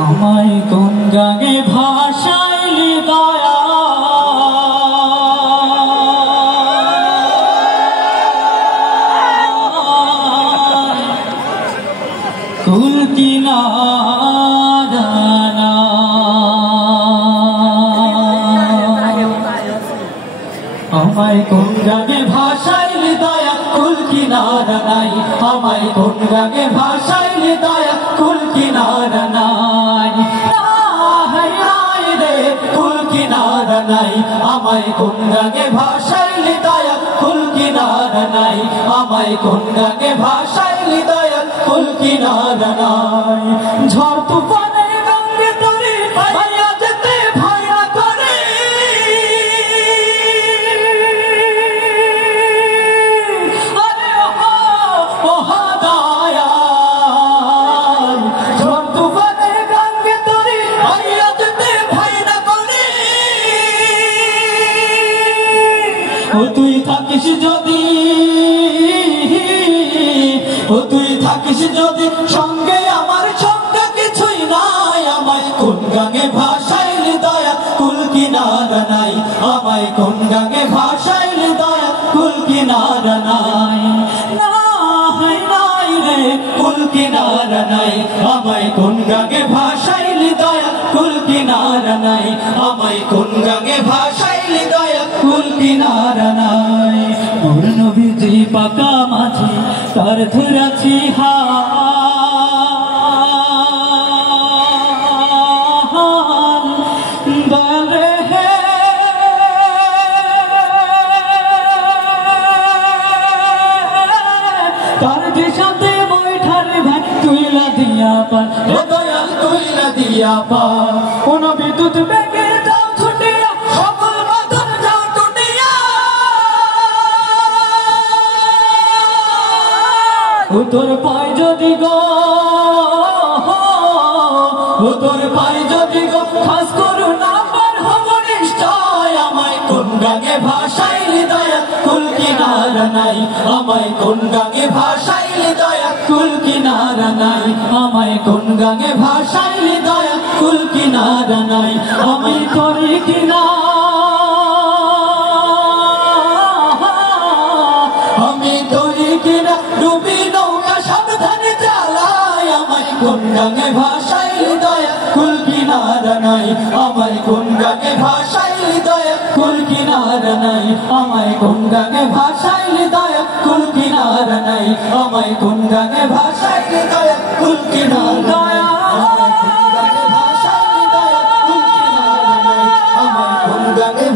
আমায় কোন গানে ভাষাইলি দয়া কুল কিনারা আমায় কোন গানে ভাষাইলি দয়া কুল কিনারা নাই আমায় কোন গানে ভাষাইলি দয়া কুল কিনারা নাই রে কুল কিনারা নাই আমায় কোন গানে ভাষাইলি দয়া কুল কিনারা নাই আমায় কোন গানে ভাষাইলি দয়া কুল কিনারা নাই ঝড় তুফানে রঙে তোরে ভাইয়া যেতে ভাইয়া করে আরে ওহা দয়া ঝড় তুফানে রঙে তোরে ভাইয়া যেতে ভাইয়া করে ও তুই থাকিস যদি ও তুই থাকিস যদি সঙ্গে আমার সঙ্গে কিছুই নাই আমায় কোন গানে ভাষাইলি দয়া কুল কিনারা নাই আমায় কোন গানে ভাষাইলি দয়া কুল কিনারা নাই নাই রে কুল কিনারা নাই আমায় কোন গানে ভাষাইলি দয়া কুল কিনারা নাই আমায় কোন গানে ভাষাইলি দয়া কুল কিনারা নাই নূর নবীজি পাকা মাঝি তার ধুরাছি হাল দয়ালে হে তার দিশাতে বৈঠারে ভাই তুইলা দিয়া পার ও দয়াল তুইলা দিয়া পার কোন বিদ্যুৎ বেগে যাও ছুটিয়া সকল বাঁধন যাও টুটিয়া ও তোর পায় যদি গো ও তোর পায় যদি গো খাস করু না পার হব নিশ্চয় আমায় কোন গানে ভাষাইলি দয়া কুল কিনারা নাই আমায় কোন গানে ভাষাইলি দয়া কুল কিনারা নাই আমায় কোন গানে ভাষাইলি দয়া কুল কিনারা নাই আমি করি কিনা আমি করি কিনা ডুবি নৌকা সাবধানে চালাই আমায় কোন গানে ভাষাইলি দয়া কুল কিনারা নাই আমায় কোন গানে ভাষাইলি দয়া কুল কিনারা নাই আমায় কোন গানে ভাষাইলি দয়া কুল কিনারা নাই আমায় কোন গানে ভাষাইলি দয়া কুল কিনারা নাই আমায় কোন গানে ভাষাইলি দয়া কুল কিনারা নাই আমায় কোন গানে